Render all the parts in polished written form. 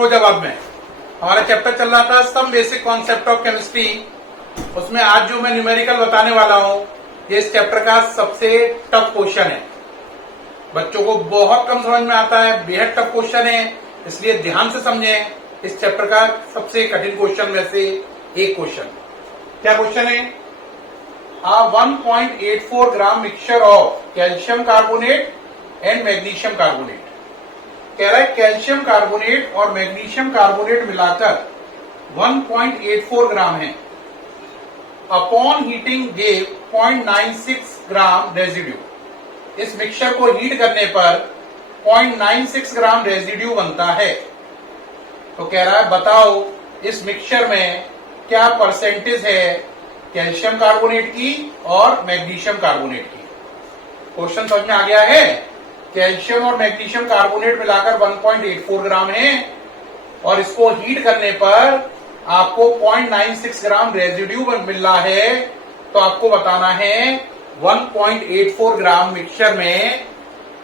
प्रश्नों जवाब में हमारा चैप्टर चल रहा था some basic concept of chemistry. उसमें आज जो मैं न्यूमेरिकल बताने वाला हूं ये इस चैप्टर का सबसे टफ क्वेश्चन है। बच्चों को बहुत कम समझ में आता है, बेहद टफ क्वेश्चन है, इसलिए ध्यान से समझें। इस चैप्टर का सबसे कठिन क्वेश्चन में से एक क्वेश्चन। क्या क्वेश्चन है? 1.84 gram mixture of calcium carbonate and magnesium carbonate. कह रहा है कैल्शियम कार्बोनेट और मैग्नीशियम कार्बोनेट मिलाकर 1.84 ग्राम है। Upon heating gave 0.96 gram residue. इस मिक्सचर को हीट करने पर 0.96 ग्राम रेजिड्यू बनता है। तो कह रहा है बताओ इस मिक्सचर में क्या परसेंटेज है कैल्शियम कार्बोनेट की और मैग्नीशियम कार्बोनेट की। क्वेश्चन समझ में आ गया है? कैल्शियम और मैग्नीशियम कार्बोनेट मिलाकर 1.84 ग्राम है और इसको हीट करने पर आपको 0.96 ग्राम रेजिड्यू मिल रहा है। तो आपको बताना है 1.84 ग्राम मिक्सचर में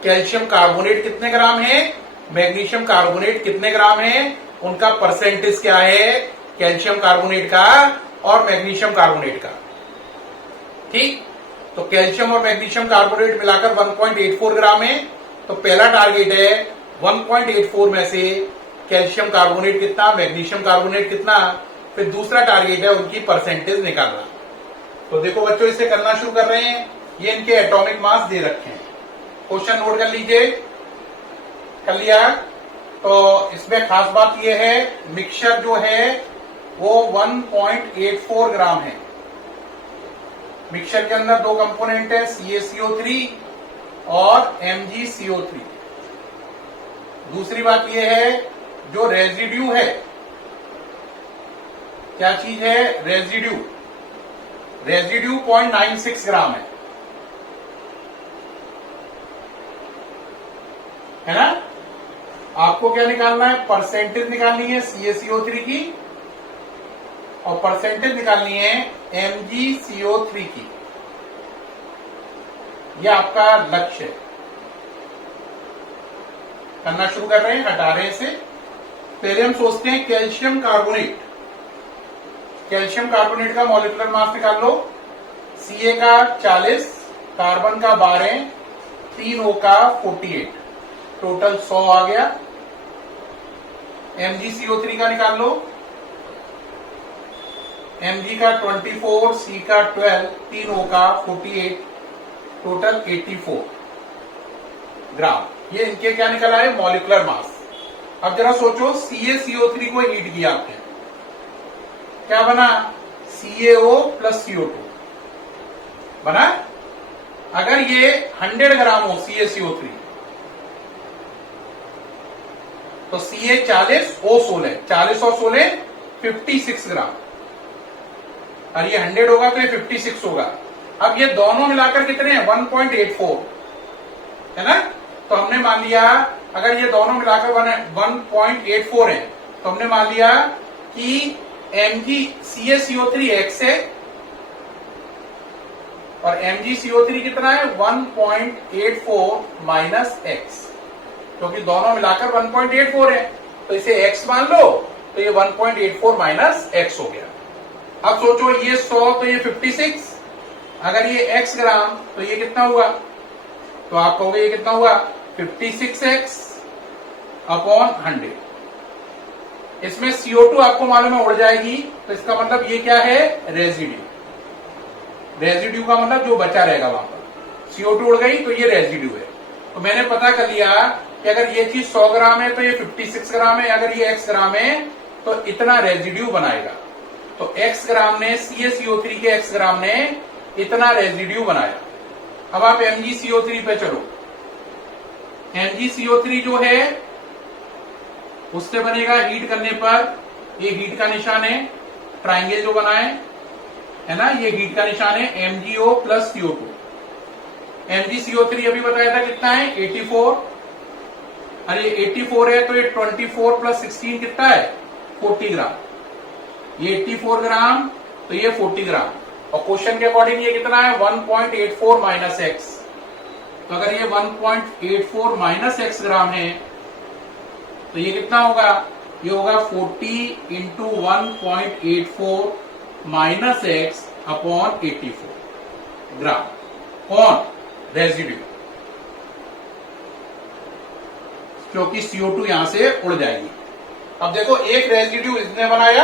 कैल्शियम कार्बोनेट कितने ग्राम है, मैग्नीशियम कार्बोनेट कितने ग्राम है, उनका परसेंटेज क्या है कैल्शियम कार्बोनेट का और मैग्नीशियम कार्बोनेट का। ठीक, तो कैल्शियम और मैग्नीशियम कार्बोनेट मिलाकर 1.84 ग्राम है। तो पहला टारगेट है 1.84 में से कैल्शियम कार्बोनेट कितना, मैग्नीशियम कार्बोनेट कितना, फिर दूसरा टारगेट है उनकी परसेंटेज निकालना। तो देखो बच्चों इसे करना शुरू कर रहे हैं। ये इनके एटॉमिक मास दे रखे हैं। क्वेश्चन नोट कर लीजिए। कर लिया? तो इसमें खास बात यह है मिक्सचर जो है वो 1.84 ग्राम है। मिक्सचर के अंदर दो कंपोनेंट है CaCO3 और MgCO3। दूसरी बात यह है जो रेजिड्यू है, क्या चीज है? रेजिड्यू। रेजिड्यू 0.96 ग्राम है ना? आपको क्या निकालना है? परसेंटेज निकालनी है CaCO3 की और परसेंटेज निकालनी है MgCO3 की। यह आपका लक्ष्य है। करना शुरू कर रहे हैं, हटा रहे हैं इसे। पहले हम सोचते हैं कैल्शियम कार्बोनेट। कैल्शियम कार्बोनेट का मॉलिक्यूलर मास निकाल लो। Ca का 40, कार्बन का 12, 3O का 48, टोटल 100 आ गया। MgCO3 का निकाल लो। Mg का 24, C का 12, 3O का 48, टोटल 84 ग्राम। ये इनके क्या निकला है? Molecular mass. अब जरा सोचो CaCO3 को हीट किया आपने, क्या बना? CaO प्लस CO2 बना। अगर ये 100 ग्राम हो CaCO3 तो Ca 40, O 16, 40 और 16 56 ग्राम। और ये 100 होगा तो ये 56 होगा। अब ये दोनों मिलाकर कितने हैं? 1.84 है ना? तो हमने मान लिया अगर ये दोनों मिलाकर 1.84 है तो हमने मान लिया कि CaCO3 X है और MgCO3 कितना है? 1.84 माइनस X, क्योंकि दोनों मिलाकर 1.84 है तो इसे X मान लो। तो ये 1.84 माइनस X हो गया। अब सोचो ये 100 तो ये 56, अगर ये X ग्राम तो ये कितना हुआ? तो आप कहोगे ये कितना हुआ? 56X upon 100। इसमें CO2 आपको मालूम है उड़ जाएगी, तो इसका मतलब ये क्या है? रेजिड्यू। रेजिड्यू का मतलब जो बचा रहेगा वहां पर। CO2 उड़ गई तो ये रेजिड्यू है। तो मैंने पता कर लिया कि अगर ये चीज 100 ग्राम है तो ये 56 ग्राम है, अगर ये X ग्राम है तो इतना रेजिड्यू बनाएगा। तो X ग्राम ने CaCO3 के X ग्राम ने इतना रेजिड्यू बनाया। अब आप MgCO3 पे चलो। MgCO3 जो है उससे बनेगा हीट करने पर, ये हीट का निशान है, ट्राइंगल जो बना है ना, ये हीट का निशान है MgO प्लस CO2। MgCO3 अभी बताया था कितना है? 84। और ये 84 है तो ये 24 प्लस 16 कितना है? 40 ग्राम। ये 84 ग्राम तो ये 40 ग्राम। और क्वेश्चन के अकॉर्डिंग ये कितना है? 1.84 माइनस एक्स। तो अगर ये 1.84 माइनस एक्स ग्राम है तो ये कितना होगा? ये होगा 40 इंटू 1.84 माइनस एक्स अपॉन 84 ग्राम कौन रेजिड्यू, क्योंकि CO2 यहां से उड़ जाएगी। अब देखो एक रेजिड्यू इसने बनाया,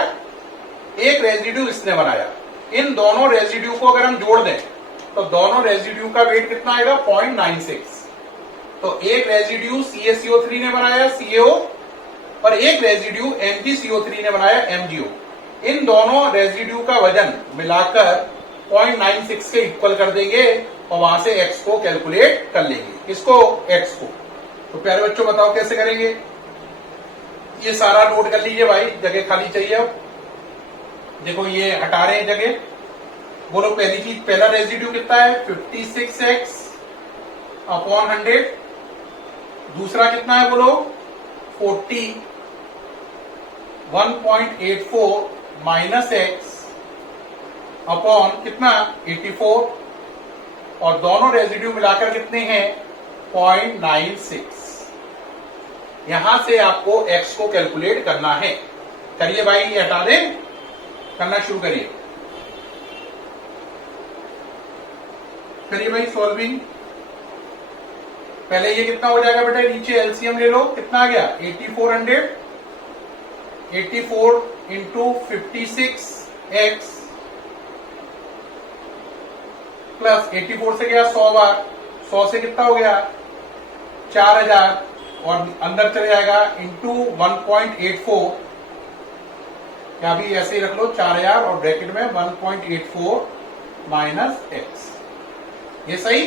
एक रेजिड्यू इसने बनाया, इन दोनों रेजिड्यू को अगर हम जोड़ दें तो दोनों रेजिड्यू का वेट कितना आएगा 0.96। तो एक रेजिड्यू CaCO3 ने बनाया CaO और एक रेजिड्यू MgCO3 ने बनाया MgO। इन दोनों रेजिड्यू का वजन मिलाकर 0.96 के इक्वल कर देंगे और वहां से x को कैलकुलेट कर लेंगे। किसको? x को। तो प्यारे बच्चों बताओ कैसे करेंगे? ये सारा नोट कर लीजिए भाई, जगह खाली चाहिए। अब देखो ये हटा रहे हैं जगह। बोलो पहली चीज, पहला रेजिड्यू कितना है 56x अपॉन 100। दूसरा कितना है बोलो 40 1.84 माइनस एक्स अपॉन कितना 84 और दोनों रेजिड्यू मिलाकर कितने हैं 0.96। यहां से आपको x को कैलकुलेट करना है। करिए भाई, ये हटा दें, करना शुरू करिए। करिए भाई सॉल्विंग। पहले ये कितना हो जाएगा बेटा, नीचे एलसीएम ले लो, कितना आ गया 8400। 84 इंटू 56x प्लस 84 से गया 100 बार, 100 से कितना हो गया 4000 और अंदर चले जाएगा इंटू 1.84, या भी ऐसे ही रख लो 4000 और ब्रैकेट में 1.84 माइनस एक्स, ये सही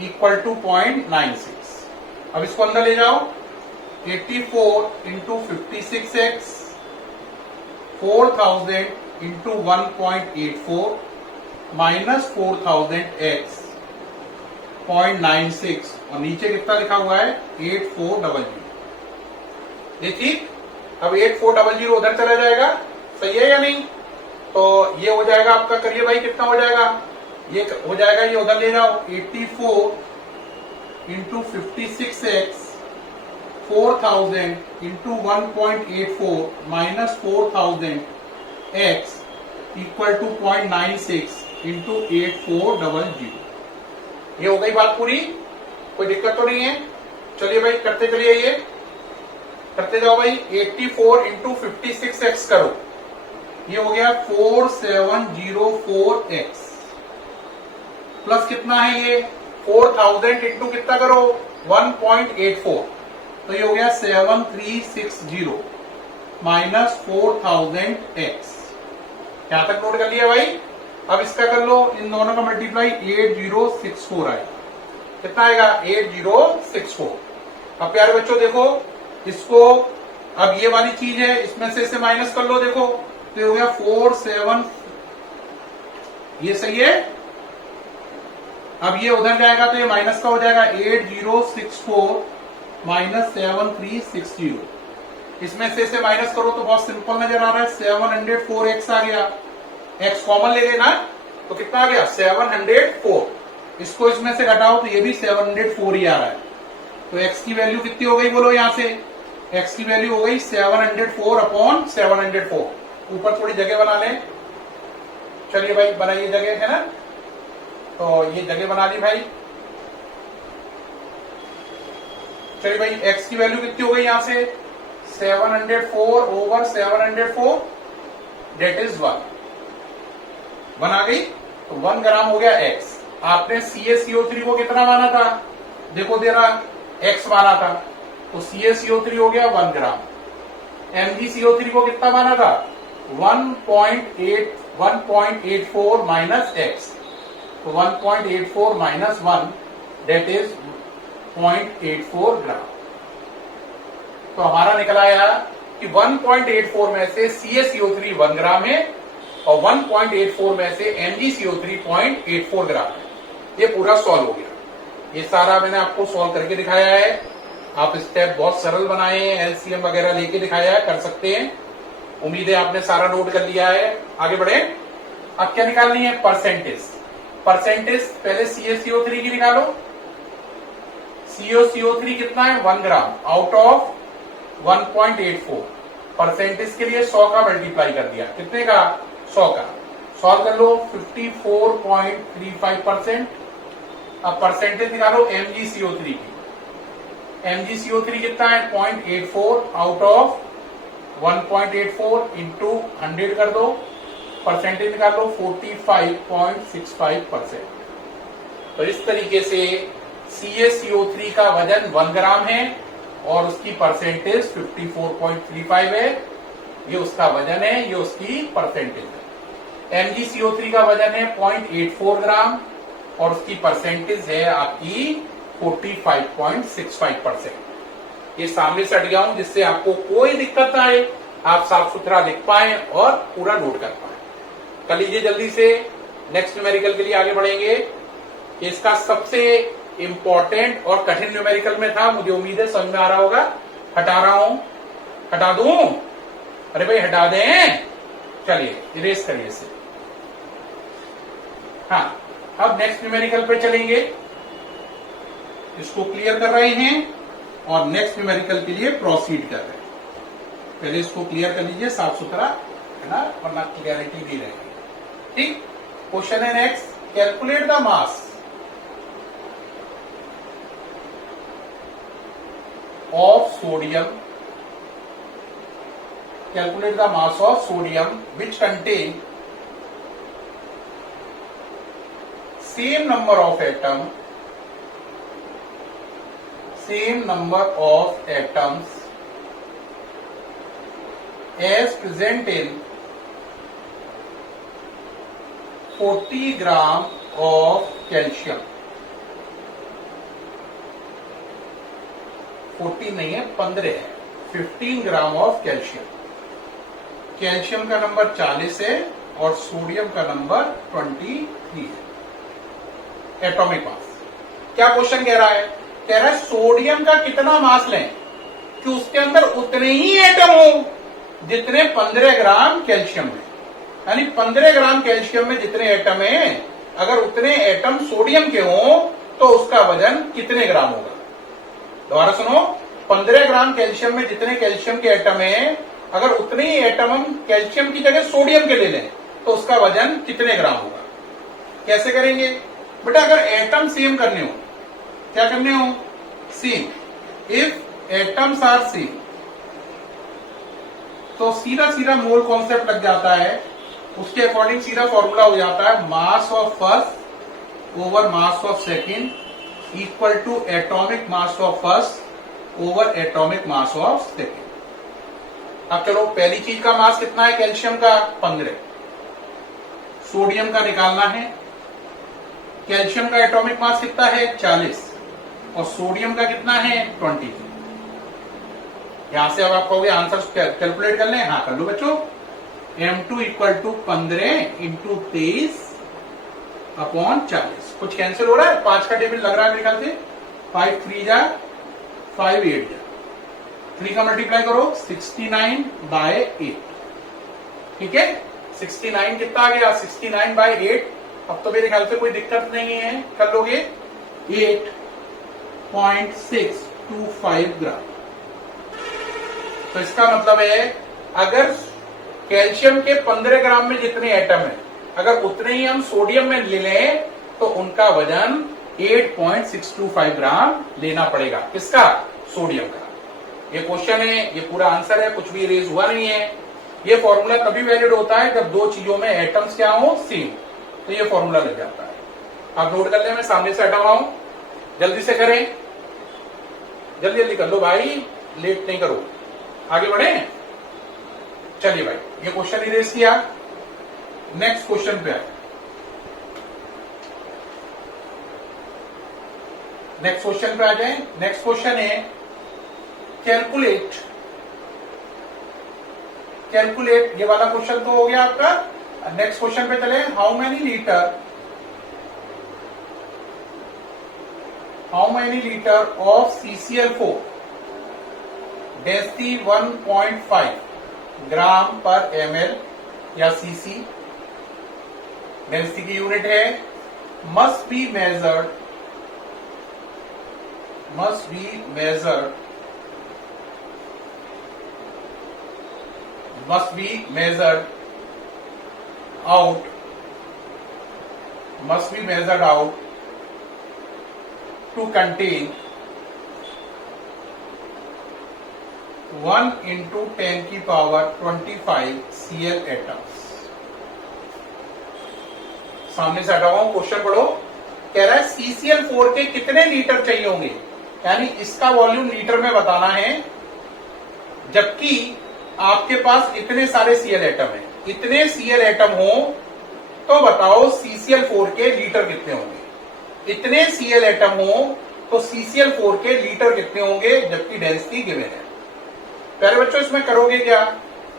इक्वल टू 0.96। अब इसको अंदर ले जाओ, 84 into 56x 4000 into 1.84 minus 4000x 0.96 और नीचे कितना लिखा हुआ है 8400। ये ठीक। अब 8400 उधर चला जाएगा, सही है या नहीं? तो ये हो जाएगा आपका, करिए भाई कितना हो जाएगा, ये हो जाएगा, ये उधर ले जाओ 84 into 56x 4000 into 1.84 minus 4000x equal to 0.96 into 8400। ये हो गई बात पूरी, कोई दिक्कत तो नहीं है? चलिए भाई करते चलिए, ये करते जाओ भाई। 84 इंटू 56x करो, ये हो गया 4704x प्लस कितना है ये 4000 इंटू कितना करो 1.84, तो ये हो गया 7360 माइनस 4000x। यहां तक नोट कर लिया भाई। अब इसका कर लो, इन दोनों का मल्टीप्लाई 8064 आएगा। कितना आएगा 8064। अब प्यारे बच्चों देखो इसको, अब ये वाली चीज है, इसमें से इसे माइनस कर लो, देखो तो ये हो गया 47, ये सही है। अब ये उधर जाएगा तो ये माइनस का हो जाएगा 8064 माइनस 7360। इसमें से इसे माइनस करो तो बहुत सिंपल नजर आ रहा है, 704x आ गया। x कॉमन ले लेना, तो कितना आ गया 704। इसको इसमें से घटाओ तो ये भी 704 ही आ रहा है। तो x की वैल्यू कितनी हो गई बोलो, यहां से x की वैल्यू हो गई 704 अपॉन 704। ऊपर थोड़ी जगह बना लें, चलिए भाई बनाइए जगह, है ना? तो ये जगह बना ली भाई। चलिए भाई x की वैल्यू कितनी हो गई यहां से 704 ओवर 704 डेट इज 1 आ गई। तो 1 ग्राम हो गया x। आपने CaCO3 को कितना माना था, देखो दे रहा x माना था, तो CaCO3 हो गया 1 ग्राम। MgCO3 को कितना माना था 1.84 माइनस x, तो 1.84 माइनस 1 डेट इज 0.84 ग्राम। तो हमारा निकल आया कि 1.84 में से CaCO3 1 ग्राम है और 1.84 में से MgCO3 0.84 ग्राम है। ये पूरा सॉल्व हो गया। ये सारा मैंने आपको सॉल्व करके दिखाया है। आप स्टेप बहुत सरल बनाए हैं, एलसीएम वगैरह लेके दिखाया है, कर सकते हैं। उम्मीद है आपने सारा नोट कर लिया है। आगे बढ़े। अब क्या निकालनी है, परसेंटेज। परसेंटेज पहले CaCO3 की निकालो। CaCO3 कितना है 1 ग्राम आउट ऑफ 1.84, परसेंटेज के लिए 100 का मल्टीप्लाई कर दिया, कितने का? 100 का। सॉल्व कर लो, 54.35%। अब परसेंटेज निकालो MgCO3 की। MgCO3 कितना है? 0.84 आउट ऑफ 1.84 इंटू 100 कर दो, परसेंटेज निकाल लो 45.65%। तो इस तरीके से CaCO3 का वजन 1 ग्राम है और उसकी परसेंटेज 54.35 है। ये उसका वजन है, ये उसकी परसेंटेज है। MgCO3 का वजन है 0.84 ग्राम और उसकी परसेंटेज है आपकी 45.65%। ये सामने से हट गया हूं जिससे आपको कोई दिक्कत ना आए, आप साफ सुथरा लिख पाए और पूरा नोट कर पाए। कर लीजिए जल्दी से, नेक्स्ट न्यूमेरिकल के लिए आगे बढ़ेंगे। इसका सबसे इंपॉर्टेंट और कठिन न्यूमेरिकल में था, मुझे उम्मीद है समझ में आ रहा होगा। हटा रहा हूं, हटा दूं? अरे भाई हटा दें, चलिए इरेज करिए इसे। हाँ, अब नेक्स्ट न्यूमेरिकल पे चलेंगे, इसको क्लियर कर रहे हैं और नेक्स्ट न्यूमेरिकल के लिए प्रोसीड कर रहे हैं। पहले इसको क्लियर कर लीजिए साफ सुथरा, है ना, वरना क्लियरिटी नहीं रहेगी। ठीक, क्वेश्चन है next, calculate the mass of sodium, calculate the mass of sodium which contain same number of atoms as present in 40 gram of calcium। 14 नहीं है, 15 है, 15 ग्राम ऑफ कैल्शियम। कैल्शियम का नंबर 40 है और सोडियम का नंबर 23 है। Atomic mass. क्या question कह रहा है? कह रहा है सोडियम का कितना मास लें कि उसके अंदर उतने ही एटम हो जितने 15 ग्राम कैल्शियम में। यानी 15 ग्राम कैल्शियम में जितने एटम है, अगर उतने एटम सोडियम के हों तो उसका वजन कितने ग्राम होगा? दोबारा सुनो, 15 ग्राम कैल्शियम में जितने कैल्शियम के एटम है, अगर उतने ही एटम हम कैल्शियम की जगह सोडियम के ले लें तो उसका वजन कितने ग्राम होगा? कैसे करेंगे बेटा? अगर एटम सेम करने हो, क्या करने हो? Same. If atoms are same तो सीधा सीधा मोल कॉन्सेप्ट लग जाता है, उसके अकॉर्डिंग सीधा फॉर्मूला हो जाता है mass of first over mass of second equal to atomic mass of first over atomic mass of second. अब चलो, पहली चीज का मास कितना है कैल्शियम का? 15। सोडियम का निकालना है। कैल्शियम का एटॉमिक मास कितना है? 40 और सोडियम का कितना है? 23। यहां से अब आप कहोगे आंसर कैलकुलेट कर लें। हाँ कर लो बच्चों। M2 equal to 15 into 23 upon 40। कुछ कैंसिल हो रहा है? 5 का टेबल लग रहा है मेरे ख्याल से। 5 3 जा 5 8 जा 3 का मल्टीप्लाई करो 69/8। ठीक है, 69 कितना आ गया? 69/8। अब तो मेरे ख्याल से कोई दिक्कत नहीं है, कर लोगे। 8.625 ग्राम। तो इसका मतलब है अगर कैल्शियम के 15 ग्राम में जितने एटम है, अगर उतने ही हम सोडियम में ले लें तो उनका वजन 8.625 ग्राम लेना पड़ेगा। किसका? सोडियम का। ये क्वेश्चन है, ये पूरा आंसर है, कुछ भी इरेज हुआ नहीं है। ये फॉर्मूला तभी वैलिड होता है जब दो चीजों में एटम्स क्या हो? सेम। तो ये फॉर्मूला लग जाता है। आप नोट कर लें, मैं सामने से हटा रहा हूं, जल्दी से करें, जल्दी जल्दी कर लो भाई, लेट नहीं करो। आगे बढ़े, चलिए भाई, ये क्वेश्चन इरेज किया। नेक्स्ट क्वेश्चन पे आए। नेक्स्ट क्वेश्चन पे आ जाए। नेक्स्ट क्वेश्चन है कैलकुलेट। कैलकुलेट, ये वाला क्वेश्चन तो हो गया आपका। नेक्स्ट क्वेश्चन पे चले। How many litre of CCl4 density 1.5 ग्राम पर ml या cc डेंसिटी की यूनिट है, must be measured must be measured out to contain 1 into 10 की पावर 25 Cl एटम्स। सामने से हटा हुआ हूं, क्वेश्चन पढ़ो। कह रहा है CCl4 के कितने लीटर चाहिए होंगे, यानी इसका वॉल्यूम लीटर में बताना है, जबकि आपके पास इतने सारे Cl एटम हैं। इतने Cl एटम हो तो बताओ CCl4 के लीटर कितने होंगे। इतने Cl एटम हो तो CCl4 के लीटर कितने होंगे, जबकि डेंसिटी गिवन है। पहले बच्चों इसमें करोगे क्या,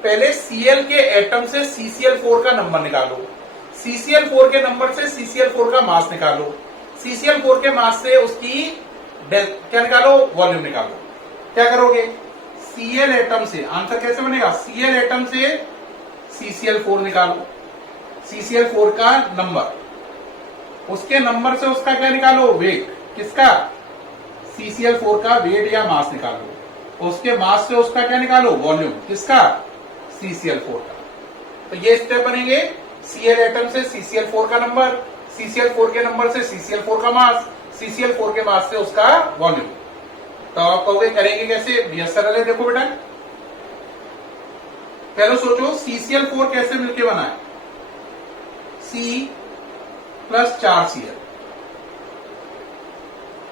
पहले Cl के एटम से CCl4 का नंबर निकालो, CCl4 के नंबर से CCl4 का मास निकालो, CCl4 के मास से उसकी क्या निकालो, वॉल्यूम निकालो। क्या करोगे, Cl एटम से, आंसर कैसे बनेगा, Cl एटम से CCl4 निकालो, CCl4 का नंबर, उसके नंबर से उसका क्या निकालो, वेट, किसका, CCl4 का वेट या मास निकालो, उसके मास से उसका क्या निकालो, वॉल्यूम, किसका, CCl4 का। तो ये स्टेप बनेंगे, Cl एटम से CCl4 का नंबर, CCl4 के नंबर से CCl4 का मास, CCl4 के मास से उसका वॉल्यूम। तो आप कहोगे करेंगे कैसे, बेहद सरल है। देखो बेटा, पहले सोचो CCl4 कैसे मिलके बना है, C प्लस 4Cl।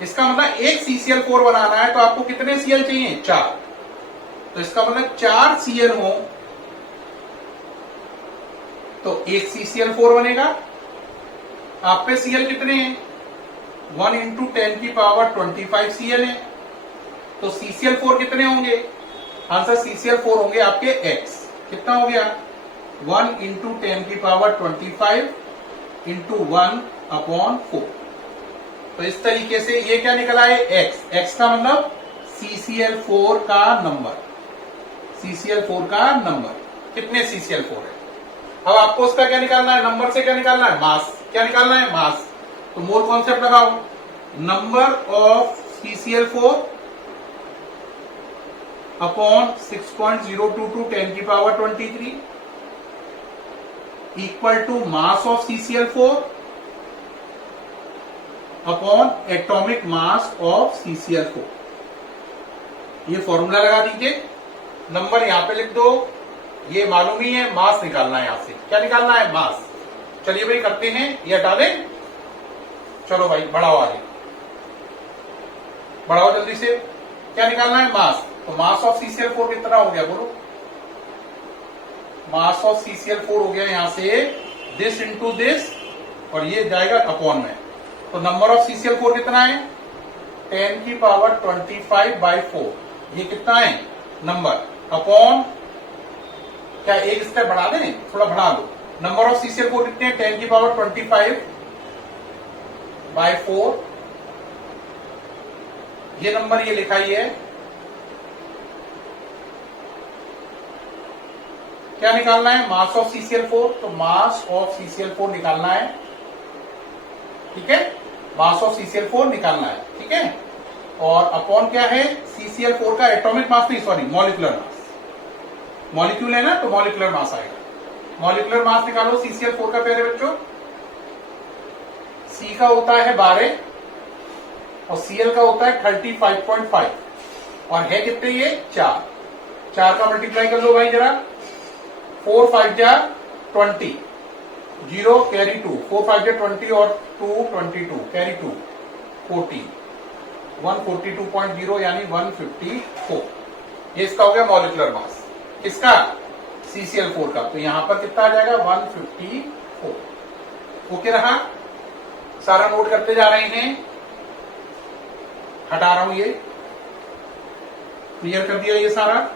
इसका मतलब एक CCl4 बनाना है तो आपको कितने Cl चाहिए, 4। तो इसका मतलब 4 Cl हो तो एक CCl4 बनेगा। आप पे Cl कितने हैं, 1 इंटू 10 की पावर 25 Cl है। तो CCl4 कितने होंगे, आंसर CCl4 होंगे आपके X। कितना हो गया, 1 इंटू 10 की पावर 25 इंटू 1/4। तो इस तरीके से ये क्या निकला है, X। X का मतलब CCl4 का नंबर, CCl4 का नंबर, कितने CCl4 है। अब आपको उसका क्या निकालना है, नंबर से क्या निकालना है, मास। क्या निकालना है, मास। तो मोल कॉन्सेप्ट लगाओ, नंबर ऑफ CCl4 अपॉन 6.022 10 की power 23 equal to mass of CCl4 upon atomic mass of CCl4। ये फॉर्मूला लगा दीजिए, नंबर यहां पे लिख दो, ये मालूम ही है, मास निकालना है। यहां से क्या निकालना है, मास। चलिए भाई करते हैं, ये हटा दें, चलो भाई बढ़ाओ, आगे बढ़ाओ जल्दी से। क्या निकालना है, मास। तो मास ऑफ CCl4 कितना हो गया, बोलो। मास ऑफ CCl4 हो गया यहां से दिस इंटू दिस, और ये जाएगा अपॉन में। तो नंबर ऑफ CCl4 कितना है, 10 की पावर 25/4। ये कितना है नंबर, अपॉन, क्या एक स्टेप बढ़ा दें, थोड़ा बढ़ा लो। नंबर ऑफ CCl4 कितने हैं, 10 की पावर 25/4। ये नंबर ये लिखा ही है। क्या निकालना है, मास ऑफ CCl4। तो मास ऑफ CCl4 निकालना है, ठीक है, मास ऑफ CCl4 निकालना है, ठीक है। और अपॉन क्या है, CCl4 का एटॉमिक मास नहीं, सॉरी, मॉलिक्यूलर मास। मॉलिक्यूल है ना, तो मॉलिक्यूलर मास आएगा। मॉलिक्यूलर मास निकालो CCl4 का प्यारे बच्चों। C का होता है 12 और Cl का होता है 35.5, और है कितने ये, 4। 4 का मल्टीप्लाई कर लो भाई जरा, 4 5 जा 20, 0 कैरी 2, 4 5 जा 20 और 2 22, कैरी 2 40, 142.0 यानी 154। ये इसका हो गया मॉलिक्यूलर मास, किसका, CCl4 का। तो यहां पर कितना आ जाएगा, 154। ओके रहा, सारा नोट करते जा रहे हैं, हटा रहा हूं, ये क्लियर कर दिया ये सारा।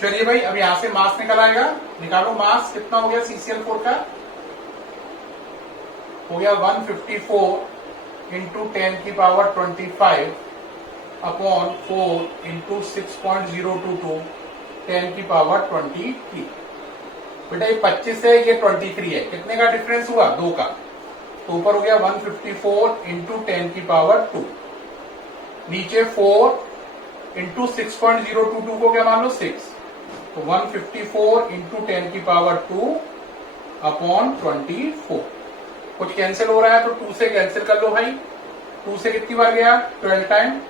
चलिए भाई, अब यहां से मास निकल आएगा, निकालो मास। कितना हो गया CCl4 का, हो गया 154 इंटू 10 की पावर 25 अपॉन 4 इंटू 6.022 10 की पावर 23। बेटा ये 25 है, ये 23 है, कितने का डिफरेंस हुआ, 2 का। तो ऊपर हो गया 154 इंटू 10 की पावर 2, नीचे 4 इंटू 6.022 को क्या मान लो 6, तो 154 इंटू 10 की पावर 2 अपॉन 24। कुछ कैंसिल हो रहा है तो 2 से कैंसिल कर लो भाई। 2 से कितनी बार गया? 12 टाइम।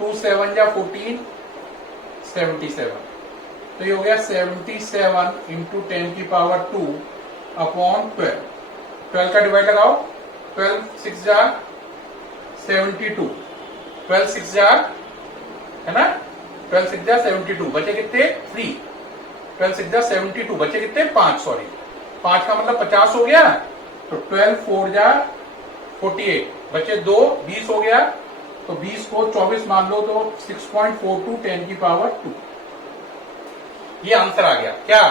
2 7 जा 14, 77। तो ये हो गया 77 इंटू 10 की पावर 2 अपॉन 12। 12 का डिवाइड लगाओ। 12 6 जा 72, 12 6 जा, है ना, 12 6 जा 72, बचे कितने? 3। 12 6 जा 72, बचे कितने? 5, सॉरी 5 का मतलब 50 हो गया। तो 12 4 जा 48, बचे 2, 20 हो गया। तो 20 को 24 मान लो तो 6.42 10 की पावर 2। ये आंसर आ गया। क्या?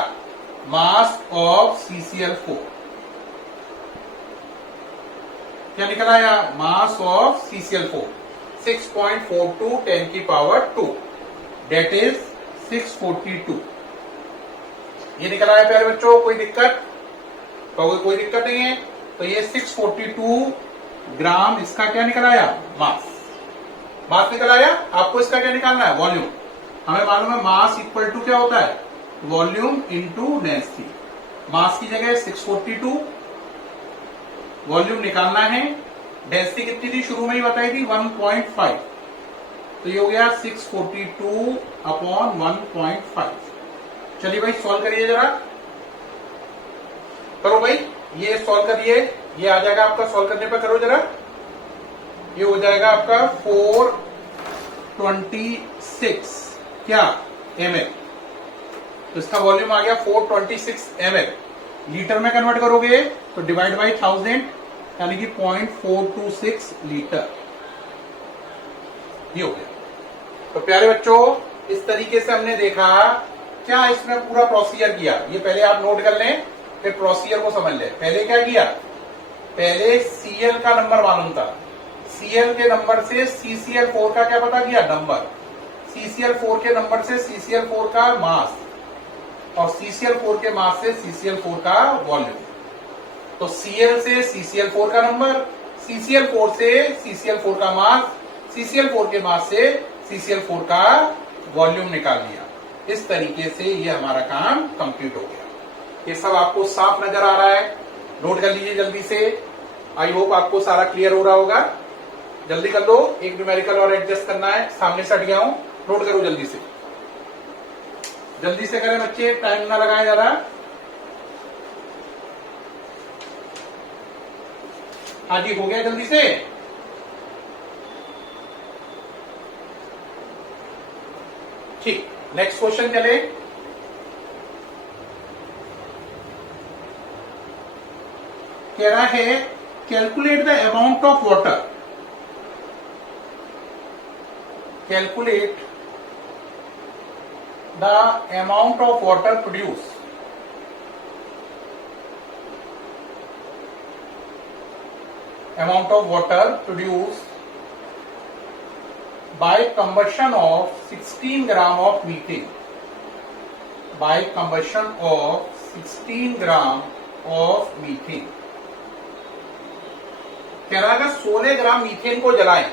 मास ऑफ CCl4। क्या निकल आया? मास ऑफ CCl4 6.42 10 की पावर 2, डेट इज 642। ये निकल आया प्यारे बच्चों। कोई दिक्कत? कोई दिक्कत नहीं है। तो ये 642 ग्राम इसका क्या निकल आया? मास। मास निकल आया। आपको इसका क्या निकालना है? वॉल्यूम। हमें मालूम है मास इक्वल टू क्या होता है? Volume into density. मास की जगह 642, वॉल्यूम निकालना है। डेंसिटी कितनी थी? शुरू में ही बताई थी 1.5। तो ये हो गया 642 अपॉन 1.5। चलिए भाई सॉल्व करिए जरा। करो भाई, ये सॉल्व करिए। ये आ जाएगा आपका, सॉल्व करने पर करो जरा। ये हो जाएगा आपका 426 क्या ml। तो इसका वॉल्यूम आ गया 426 ml। लीटर में कन्वर्ट करोगे तो डिवाइड बाई 1000, यानी कि 0.426 लीटर। ये हो गया। तो प्यारे बच्चों, इस तरीके से हमने देखा क्या इसमें पूरा प्रोसीजर किया। ये पहले आप नोट कर लें, फिर प्रोसीजर को समझ लें। पहले क्या किया? पहले Cl का नंबर मालूम था। Cl के नंबर से CCl4 का क्या पता किया? नंबर। CCl4 के नंबर से CCl4 का मास, और CCl4 के मास से CCl4 का वॉल्यूम। तो Cl से CCl4 का नंबर, CCl4 से CCl4 का मास, CCl4 के मास से CCl4 का वॉल्यूम निकाल लिया। इस तरीके से ये हमारा काम कंप्लीट हो गया। ये सब आपको साफ नजर आ रहा है? नोट कर लीजिए जल्दी से। आई होप आपको सारा क्लियर हो रहा होगा। जल्दी कर लो, एक न्यूमेरिकल और एडजस्ट करना है। सामने से हट गया हूं, नोट करो जल्दी से। जल्दी से करें बच्चे, टाइम ना लगाएं ज्यादा। हाँ जी, हो गया जल्दी से। ठीक, नेक्स्ट क्वेश्चन चले। कह रहा है calculate the amount of water. Calculate the amount of water produce by combustion of 16 gram of methane, by combustion of 16 gram of methane। कह रहा है अगर 16 ग्राम मीथेन को जलाएं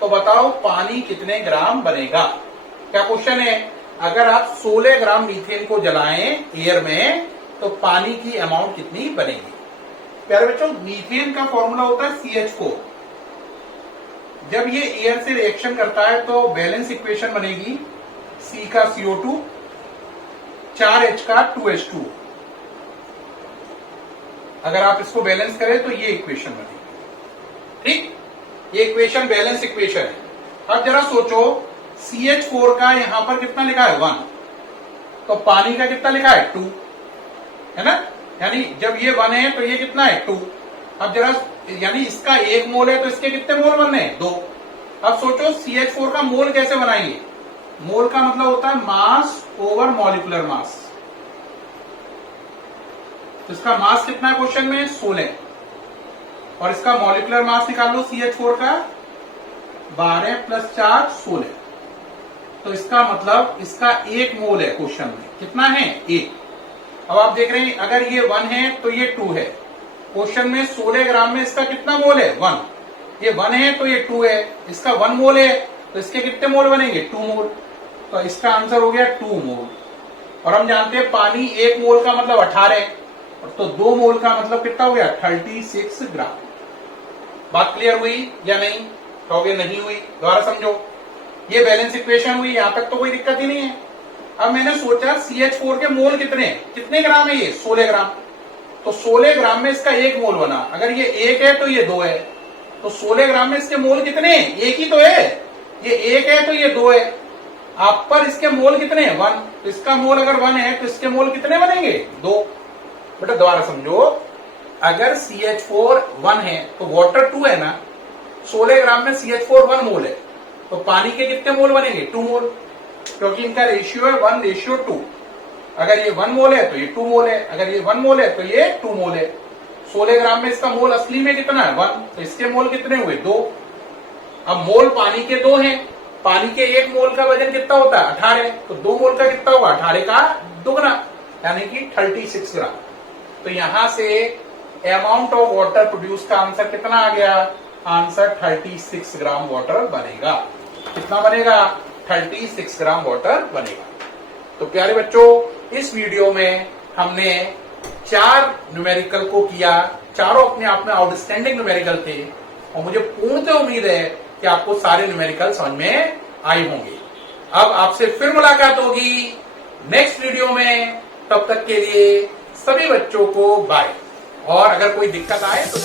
तो बताओ पानी कितने ग्राम बनेगा। क्या क्वेश्चन है? अगर आप 16 ग्राम मीथेन को जलाएं एयर में तो पानी की अमाउंट कितनी बनेगी। प्यारे बच्चों, मीथेन का फॉर्मूला होता है CH4। जब ये एयर से रिएक्शन करता है तो बैलेंस इक्वेशन बनेगी C का CO2, 4H का 2H2। अगर आप इसको बैलेंस करें तो ये इक्वेशन बनेगी। ठीक, ये इक्वेशन बैलेंस इक्वेशन है। अब जरा सोचो, CH4 का यहां पर कितना लिखा है? 1। तो पानी का कितना लिखा है? 2, है ना। यानी जब ये 1 है तो ये कितना है? 2। अब जरा, यानी इसका 1 मोल है तो इसके कितने मोल बनने हैं? 2। अब सोचो CH4 का मोल कैसे बनाएंगे? मोल का मतलब होता है मास ओवर मॉलिक्यूलर मास। तो इसका मास कितना है क्वेश्चन में? 16। और इसका मॉलिक्यूलर मास निकाल लो CH4 का, 12 + 4 16। तो इसका मतलब इसका 1 मोल है क्वेश्चन में। कितना है? 1। अब आप देख रहे हैं अगर ये 1 है तो ये 2 है। क्वेश्चन में 16 ग्राम में इसका कितना मोल है? 1। ये 1 है तो ये 2 है। इसका 1 मोल है तो इसके कितने मोल बनेंगे? 2 मोल। तो इसका आंसर हो गया 2 मोल। और हम जानते हैं पानी 1 मोल का मतलब 18, और तो 2 मोल का मतलब कितना हो गया 36 ग्राम। बात क्लियर हुई या नहीं? कहोगे नहीं हुई, दोबारा समझो। ये बैलेंस इक्वेशन हुई, यहां तक तो कोई दिक्कत ही नहीं है। अब मैंने सोचा CH4 के मोल कितने ग्राम है? ये 16 ग्राम। तो 16 ग्राम में इसका 1 मोल बना। अगर ये 1 है तो ये 2 है, तो 16 ग्राम में इसके मोल कितने? 1 ही तो है। ये 1 है तो ये 2 है। आप पर इसके मोल कितने? 1। तो इसका मोल अगर 1 है तो इसके मोल कितने बनेंगे? 2। बेटा दोबारा समझो, अगर CH4 1 है तो वाटर 2 है ना। 16 ग्राम में CH4 1 मोल है, तो पानी के कितने मोल बनेंगे? 2 मोल, क्योंकि इनका रेशियो है 1:2। अगर ये 1 मोल है तो ये 2 मोल है, अगर ये 1 मोल है तो ये 2 मोल है। 16 ग्राम में इसका मोल असली में कितना है? 1। तो इसके मोल कितने हुए? 2। अब मोल पानी के 2 हैं। पानी के 1 मोल का वजन कितना होता है? 18। तो 2 मोल का कितना होगा? 18 का दुगना, यानी कि 36 ग्राम। तो यहां से अमाउंट ऑफ वाटर प्रोड्यूस का आंसर कितना आ गया? आंसर 36 ग्राम वाटर बनेगा। कितना बनेगा? 36 ग्राम वाटर बनेगा। तो प्यारे बच्चों, इस वीडियो में हमने 4 न्यूमेरिकल को किया। चारों अपने आप में आउटस्टैंडिंग न्यूमेरिकल थे, और मुझे पूर्णतः उम्मीद है कि आपको सारे न्यूमेरिकल समझ में आए होंगे। अब आपसे फिर मुलाकात होगी नेक्स्ट वीडियो में। तब तक के लिए सभी बच्चों को बाय। और अगर कोई दिक्कत आए तो